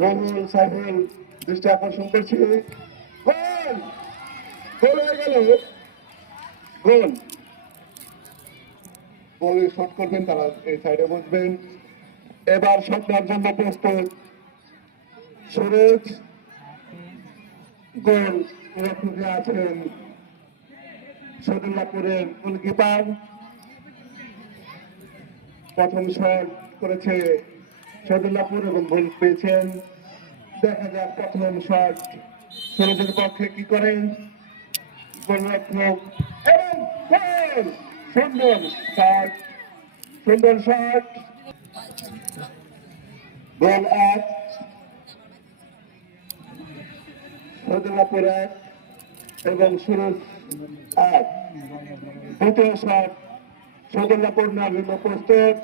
রহুল সাইফুল দৃষ্টি আকর্ষণ করছি। গোল গোল হয়ে গেল। গোল গোল শট করবেন তারা এই সাইডে বসবেন। এবার শট নেওয়ার জন্য প্রস্তুত সুরজ। গোল রক্ষকে আছেন শহীদুল্লাহপুরের গোলকিপার। প্রথম শট করেছে শহীদুল্লাহপুর এবং গোল পেয়েছেন। দেখা যাক প্রথম শট সুরজের পক্ষে কি করেন গোলরক্ষক এবং গোল। সুন্দর শট, সুন্দর শট। গোল 1 শহীদুল্লাহপুর 1 এবং সুরজ 1। দ্বিতীয় শট শহীদুল্লাহপুর নেওয়ার জন্য প্রস্তুত।